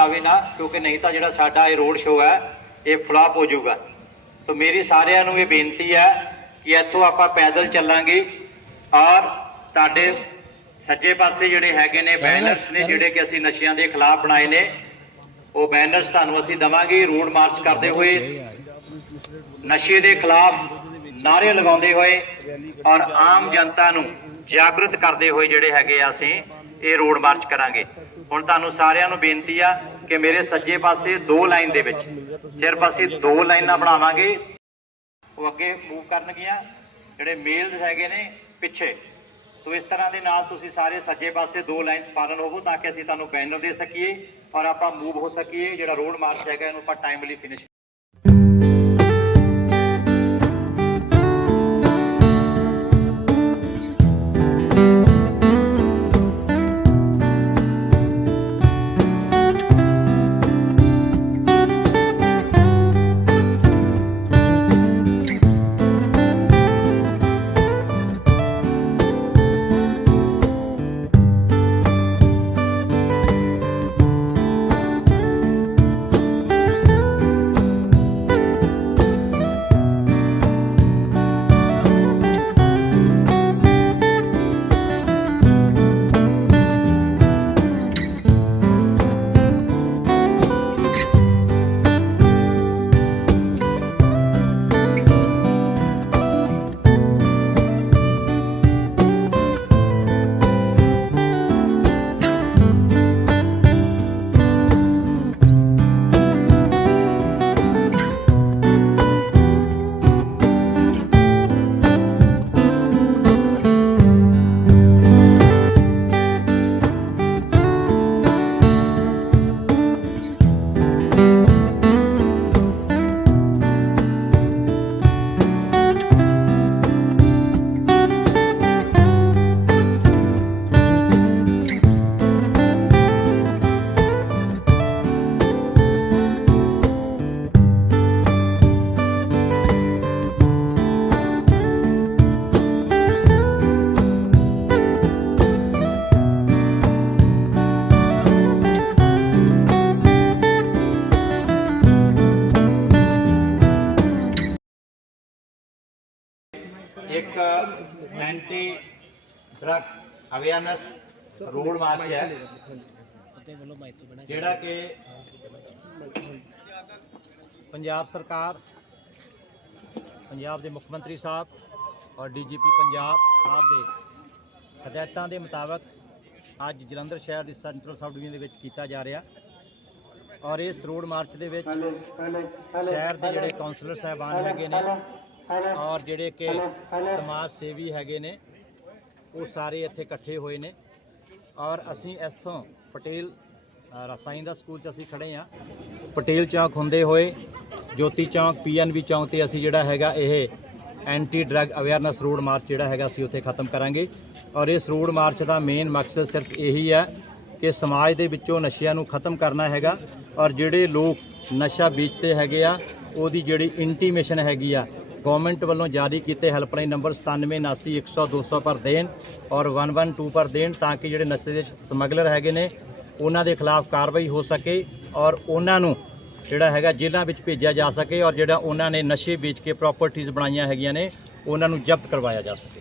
ਆਵੇ ਨਾ ਕਿਉਂਕਿ ਨਹੀਂ ਤਾਂ ਜਿਹੜਾ ਸਾਡਾ ਇਹ ਰੋਡ ਸ਼ੋਅ ਹੈ ਇਹ ਫਲਾਪ ਹੋ ਜਾਊਗਾ। ਸੋ ਮੇਰੀ ਸਾਰਿਆਂ ਨੂੰ ਇਹ ਬੇਨਤੀ ਹੈ ਕਿ ਇੱਥੋਂ ਆਪਾਂ ਪੈਦਲ ਚੱਲਾਂਗੇ ਔਰ ਤੁਹਾਡੇ ਸੱਜੇ ਪਾਸੇ ਜਿਹੜੇ ਹੈਗੇ ਨੇ ਬੈਨਰਸ ਨੇ ਜਿਹੜੇ ਕਿ ਅਸੀਂ ਨਸ਼ਿਆਂ ਦੇ ਖਿਲਾਫ ਬਣਾਏ ਨੇ ਉਹ ਬੈਨਰਸ ਤੁਹਾਨੂੰ ਅਸੀਂ ਦਵਾਂਗੇ ਰੋਡ ਮਾਰਚ ਕਰਦੇ ਹੋਏ। ਨਸ਼ੇ ਦੇ ਖਿਲਾਫ ਨਾਰੇ ਲਗਾਉਂਦੇ ਹੋਏ ਔਰ ਆਮ ਜਨਤਾ ਨੂੰ ਜਾਗਰੂਕ ਕਰਦੇ ਹੋਏ ਜਿਹੜੇ ਹੈਗੇ ਆ ਅਸੀਂ ਇਹ ਰੋਡ ਮਾਰਚ ਕਰਾਂਗੇ। ਹੁਣ ਤੁਹਾਨੂੰ ਸਾਰਿਆਂ ਨੂੰ ਬੇਨਤੀ ਆ ਕਿ ਮੇਰੇ ਸੱਜੇ ਪਾਸੇ ਦੋ ਲਾਈਨ ਦੇ ਵਿੱਚ ਸਿਰਫ ਅਸੀਂ ਦੋ ਲਾਈਨਾਂ ਬਣਾਵਾਂਗੇ। ਉਹ ਅੱਗੇ ਮੂਵ ਕਰਨਗੀਆਂ, ਜਿਹੜੇ ਮੇਲਸ ਹੈਗੇ ਨੇ ਪਿੱਛੇ। ਸੋ ਇਸ ਤਰ੍ਹਾਂ ਦੇ ਨਾਲ ਤੁਸੀਂ ਸਾਰੇ ਸੱਜੇ ਪਾਸੇ ਦੋ ਲਾਈਨਸ ਪਾਲਣ ਹੋਵੋ ਤਾਂ ਕਿ ਅਸੀਂ ਤੁਹਾਨੂੰ ਬੈਨਰ ਦੇ ਸਕੀਏ ਔਰ ਆਪਾਂ ਮੂਵ ਹੋ ਸਕੀਏ। ਜਿਹੜਾ ਰੋਡ ਮਾਰਚ ਹੈਗਾ, ਇਹਨੂੰ ਆਪਾਂ ਟਾਈਮਲੀ ਫਿਨਿਸ਼ ਇੱਕ anti drug awareness road march ਹੈ ਜਿਹੜਾ ਕਿ ਪੰਜਾਬ ਸਰਕਾਰ ਪੰਜਾਬ ਦੇ ਮੁੱਖ ਮੰਤਰੀ ਸਾਹਿਬ ਔਰ ਡੀਜੀਪੀ ਪੰਜਾਬ ਸਾਹਿਬ ਦੇ ਹਦਾਇਤਾਂ ਦੇ ਮੁਤਾਬਕ ਅੱਜ ਜਲੰਧਰ ਸ਼ਹਿਰ ਦੀ ਸੈਂਟਰਲ ਸਬ ਡਿਵੀਜ਼ਨ ਦੇ ਵਿੱਚ ਕੀਤਾ ਜਾ ਰਿਹਾ ਔਰ ਇਸ ਰੋਡ ਮਾਰਚ ਦੇ ਵਿੱਚ ਸ਼ਹਿਰ ਦੇ ਜਿਹੜੇ ਕਾਉਂਸਲਰ ਸਾਹਿਬਾਨ ਹੈਗੇ ਨੇ ਔਰ ਜਿਹੜੇ ਕਿ ਸਮਾਜ ਸੇਵੀ ਹੈਗੇ ਨੇ ਉਹ ਸਾਰੇ ਇੱਥੇ ਇਕੱਠੇ ਹੋਏ ਨੇ। ਔਰ ਅਸੀਂ ਇੱਥੋਂ ਪਟੇਲ ਰਸਾਇਣ ਦਾ ਸਕੂਲ 'ਚ ਅਸੀਂ ਖੜੇ ਆ ਪਟੇਲ ਚੌਕ ਹੁੰਦੇ ਹੋਏ ਜੋਤੀ ਚੌਕ ਪੀਐਨਬੀ ਚੌਕ ਤੇ ਅਸੀਂ ਜਿਹੜਾ ਹੈਗਾ ਇਹ anti drug awareness road march ਜਿਹੜਾ ਹੈਗਾ ਅਸੀਂ ਉੱਥੇ ਖਤਮ ਕਰਾਂਗੇ। ਔਰ ਇਸ ਰੋਡ ਮਾਰਚ ਦਾ ਮੇਨ ਮਕਸਦ ਸਿਰਫ ਇਹੀ ਹੈ ਕਿ ਸਮਾਜ ਦੇ ਵਿੱਚੋਂ ਨਸ਼ਿਆਂ ਨੂੰ ਖਤਮ ਕਰਨਾ ਹੈਗਾ। ਔਰ ਜਿਹੜੇ ਲੋਕ ਨਸ਼ਾ ਵੇਚਦੇ ਹੈਗੇ ਆ ਉਹਦੀ ਜਿਹੜੀ ਇੰਟੀਮੇਸ਼ਨ ਹੈਗੀ ਆ ਗਵਰਨਮੈਂਟ ਵੱਲੋਂ ਜਾਰੀ ਕੀਤੇ ਹੈਲਪਲਾਈਨ ਨੰਬਰ 9779100200 ਪਰ ਦੇਣ ਔਰ 112 ਪਰ ਦੇਣ ਤਾਂ ਕਿ ਜਿਹੜੇ ਨਸ਼ੇ ਦੇ ਸਮਗਲਰ ਹੈਗੇ ਨੇ, ਉਹਨਾਂ ਦੇ ਖਿਲਾਫ ਕਾਰਵਾਈ ਹੋ ਸਕੇ ਔਰ ਉਹਨਾਂ ਨੂੰ ਜਿਹੜਾ ਹੈਗਾ ਜੇਲ੍ਹਾਂ ਵਿੱਚ ਭੇਜਿਆ ਜਾ ਸਕੇ ਔਰ ਜਿਹੜਾ ਉਹਨਾਂ ਨੇ ਨਸ਼ੇ ਵੇਚ ਕੇ ਪ੍ਰਾਪਰਟੀਆਂ ਬਣਾਈਆਂ ਹੈਗੀਆਂ ਨੇ, ਉਹਨਾਂ ਨੂੰ ਜ਼ਬਤ ਕਰਵਾਇਆ ਜਾ ਸਕੇ।